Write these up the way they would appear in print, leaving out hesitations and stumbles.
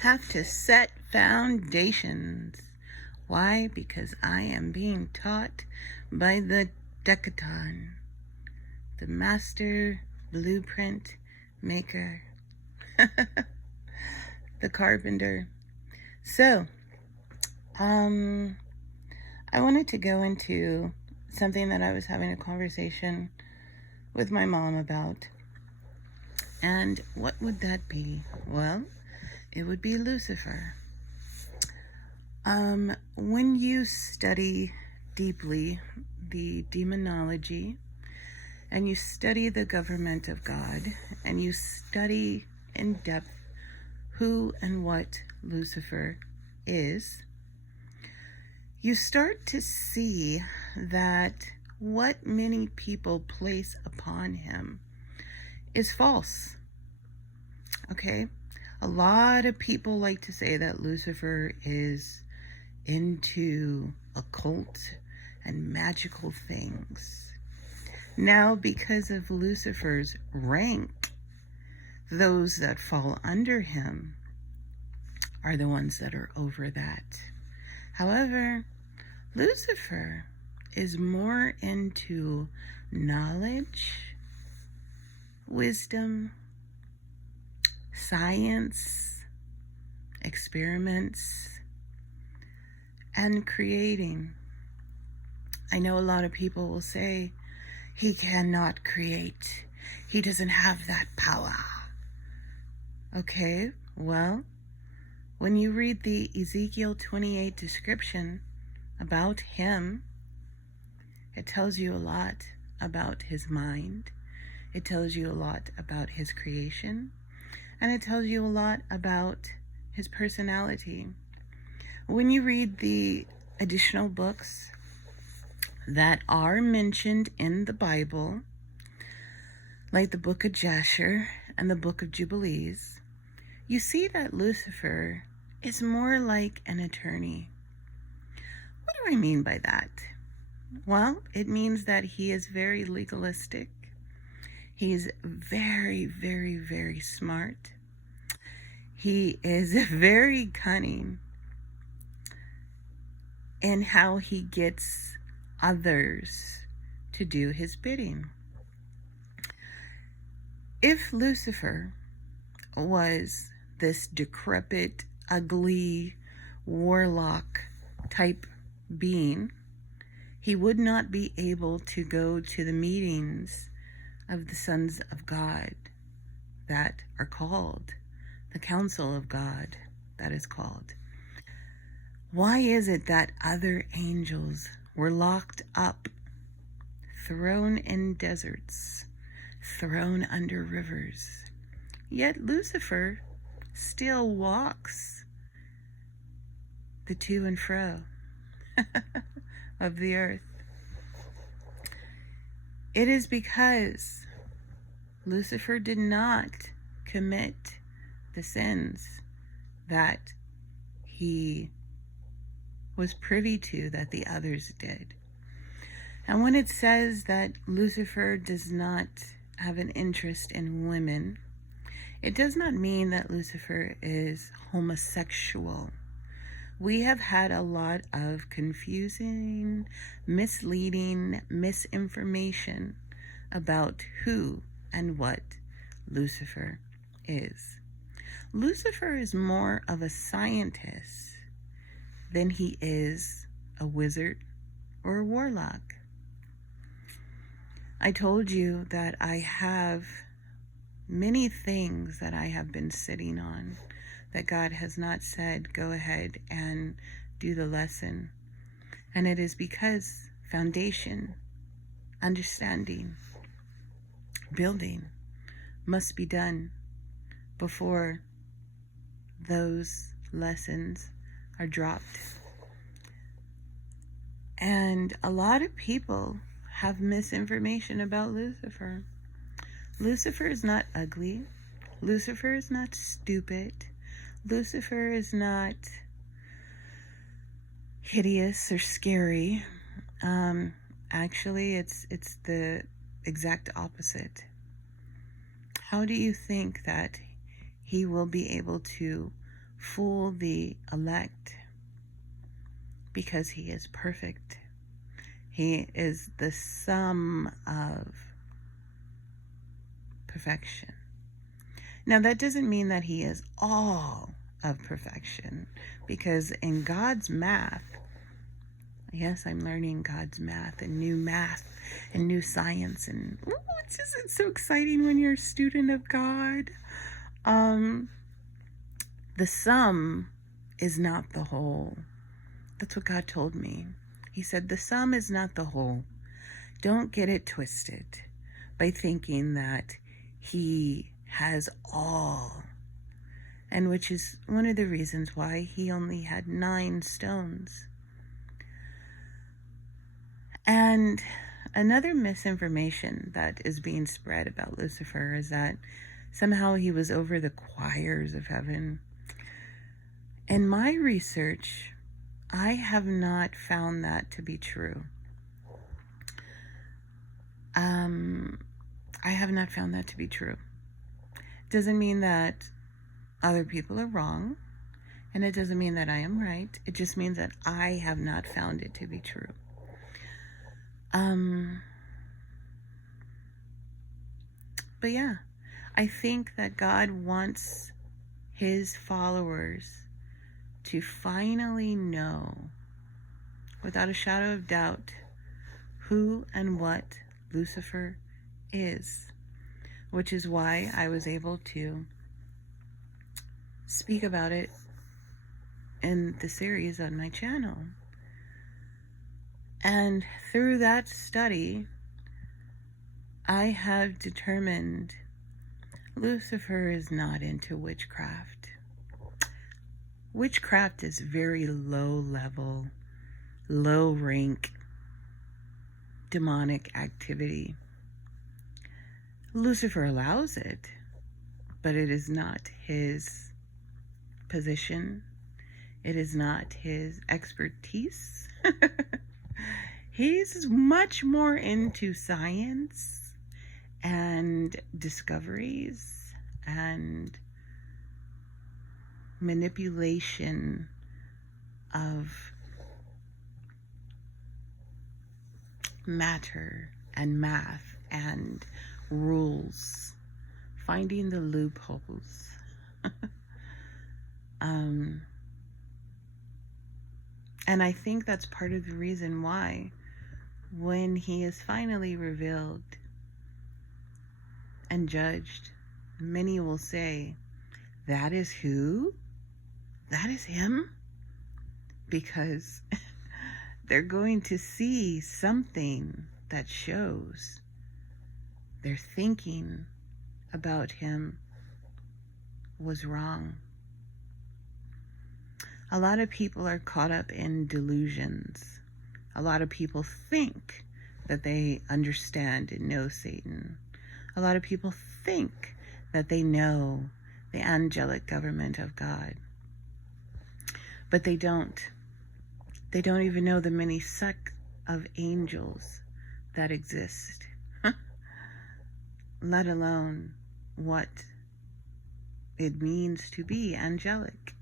have to set foundations. Why? Because I am being taught by the Decaton, the master blueprint maker, the carpenter. So, I wanted to go into something that I was having a conversation with my mom about. And what would that be? Well, it would be Lucifer. When you study deeply the demonology, and you study the government of God, and you study in depth who and what Lucifer is, you start to see that what many people place upon him is false. Okay? A lot of people like to say that Lucifer is into occult and magical things. Now, because of Lucifer's rank, those that fall under him are the ones that are over that. However, Lucifer is more into knowledge, wisdom, science, experiments, and creating. I know a lot of people will say, he cannot create. He doesn't have that power. Okay, well, when you read the Ezekiel 28 description about him, it tells you a lot about his mind. It tells you a lot about his creation. And it tells you a lot about his personality. When you read the additional books that are mentioned in the Bible, like the book of Jasher and the book of Jubilees, you see that Lucifer is more like an attorney. What do I mean by that? Well, it means that he is very legalistic. He's very, very, very smart. He is very cunning in how he gets others to do his bidding. If Lucifer was this decrepit, ugly, warlock type being, he would not be able to go to the meetings of the sons of God that are called, the council of God that is called. Why is it that other angels were locked up, thrown in deserts, thrown under rivers, yet Lucifer still walks the to and fro of the earth? It is because Lucifer did not commit the sins that he was privy to that the others did. And when it says that Lucifer does not have an interest in women, it does not mean that Lucifer is homosexual. We have had a lot of confusing, misleading misinformation about who and what Lucifer is. Lucifer is more of a scientist than he is a wizard or a warlock. I told you that I have many things that I have been sitting on that God has not said, go ahead and do the lesson. And it is because foundation, understanding, building must be done before those lessons are dropped. And a lot of people have misinformation about Lucifer. Lucifer is not ugly. Lucifer is not stupid. Lucifer is not hideous or scary. Actually, it's the exact opposite. How do you think that he will be able to fool the elect because he is perfect. He is the sum of perfection. Now, that doesn't mean that he is all of perfection, because in God's math, yes, I'm learning God's math and new science, and it's so exciting when you're a student of God. The sum is not the whole. That's what God told me. He said, the sum is not the whole. Don't get it twisted by thinking that he has all. And which is one of the reasons why he only had 9 stones. And another misinformation that is being spread about Lucifer is that somehow he was over the choirs of heaven. In my research, I have not found that to be true. I have not found that to be true. Doesn't mean that other people are wrong, and it doesn't mean that I am right. It just means that I have not found it to be true. But yeah, I think that God wants his followers to finally know, without a shadow of doubt, who and what Lucifer is, which is why I was able to speak about it in the series on my channel. And through that study, I have determined Lucifer is not into witchcraft. Witchcraft is very low level, low rank, demonic activity. Lucifer allows it, but it is not his position. It is not his expertise. He's much more into science and discoveries and manipulation of matter and math and rules, finding the loopholes. And I think that's part of the reason why, when he is finally revealed and judged, many will say, that is who? That is him? Because they're going to see something that shows their thinking about him was wrong. A lot of people are caught up in delusions. A lot of people think that they understand and know Satan. A lot of people think that they know the angelic government of God. But they don't. They don't even know the many sects of angels that exist, let alone what it means to be angelic.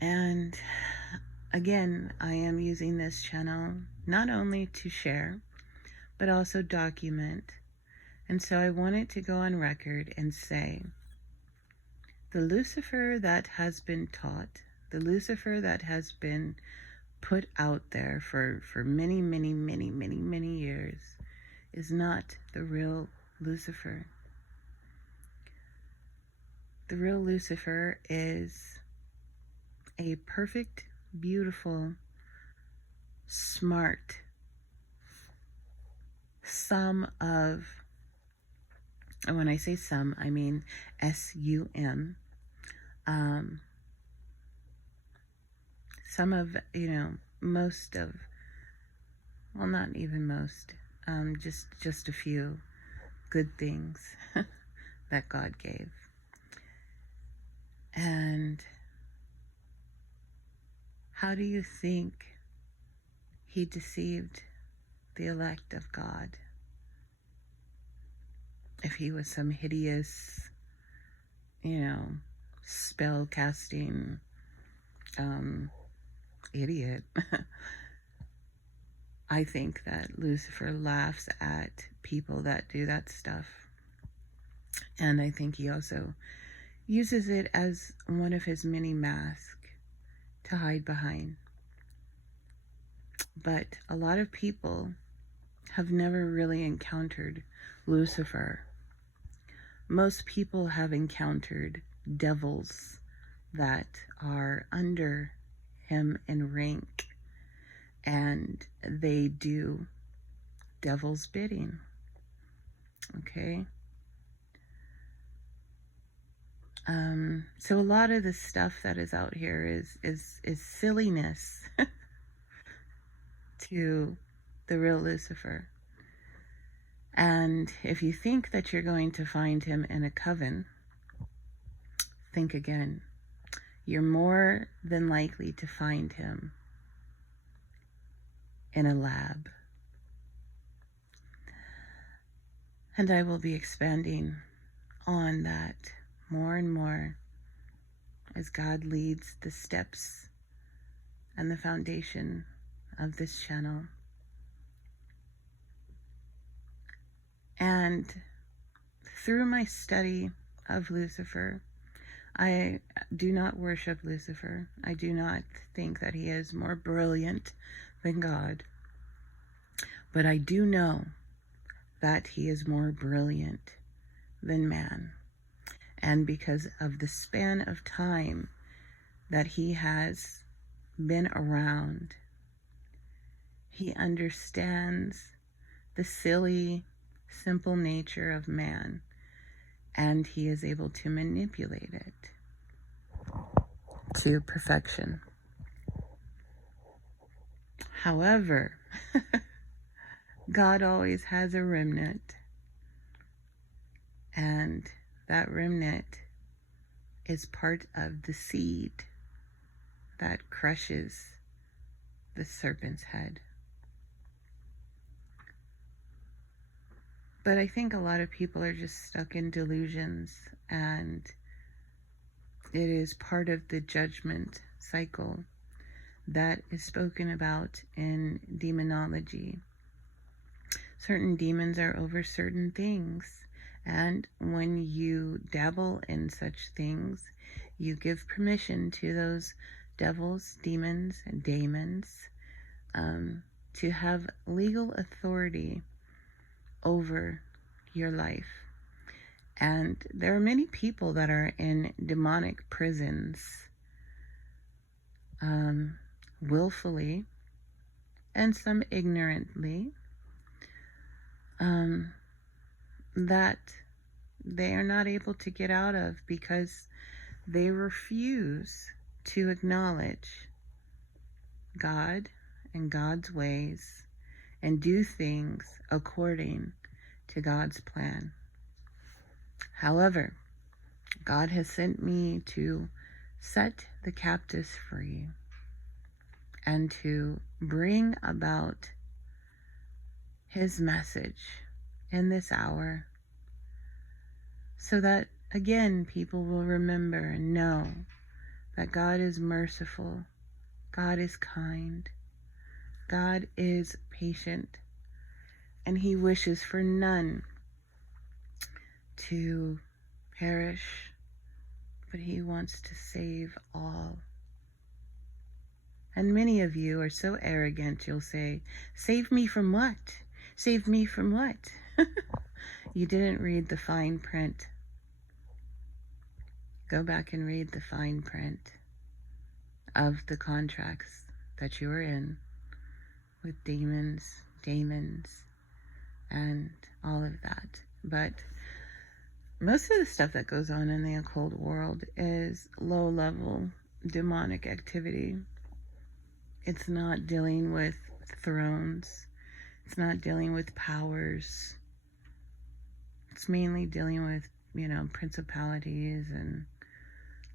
And again, I am using this channel not only to share, but also document. And so I wanted to go on record and say, the Lucifer that has been taught, the Lucifer that has been put out there for many, many, many, many, many years is not the real Lucifer. The real Lucifer is a perfect, beautiful, smart sum of, and when I say sum, I mean S-U-M, some of, most of, well, not even most, just a few good things that God gave. And how do you think he deceived the elect of God? If he was some hideous, spell casting idiot. I think that Lucifer laughs at people that do that stuff. And I think he also uses it as one of his many masks to hide behind. But a lot of people have never really encountered Lucifer. Most people have encountered devils that are under him in rank, and they do devil's bidding. Okay? So a lot of the stuff that is out here is silliness to the real Lucifer. And if you think that you're going to find him in a coven, think again. You're more than likely to find him in a lab. And I will be expanding on that more and more as God leads the steps and the foundation of this channel. And through my study of Lucifer, I do not worship Lucifer. I do not think that he is more brilliant than God. But I do know that he is more brilliant than man. And because of the span of time that he has been around, he understands the silly, simple nature of man, and he is able to manipulate it to perfection. However, God always has a remnant, and that remnant is part of the seed that crushes the serpent's head. But I think a lot of people are just stuck in delusions, and it is part of the judgment cycle that is spoken about in demonology. Certain demons are over certain things, and when you dabble in such things, you give permission to those devils, demons, and daemons to have legal authority over your life. And there are many people that are in demonic prisons willfully, and some ignorantly, that they are not able to get out of because they refuse to acknowledge God and God's ways and do things according to God's plan. However, God has sent me to set the captives free and to bring about his message in this hour, so that again people will remember and know that God is merciful, God is kind, God is patient, and he wishes for none to perish, but he wants to save all. And many of you are so arrogant, you'll say, save me from what? Save me from what? You didn't read the fine print. Go back and read the fine print of the contracts that you are in with demons, and all of that. But most of the stuff that goes on in the occult world is low-level demonic activity. It's not dealing with thrones. It's not dealing with powers. It's mainly dealing with, principalities and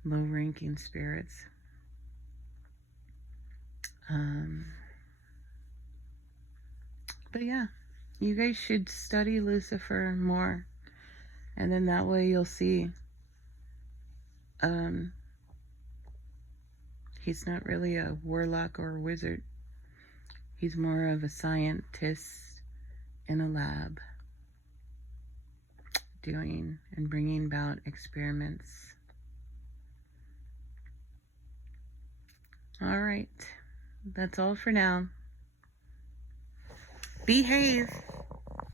low-ranking spirits. But yeah, you guys should study Lucifer more. And then that way you'll see He's not really a warlock or a wizard. He's more of a scientist in a lab, doing and bringing about experiments. All right, that's all for now. Behave.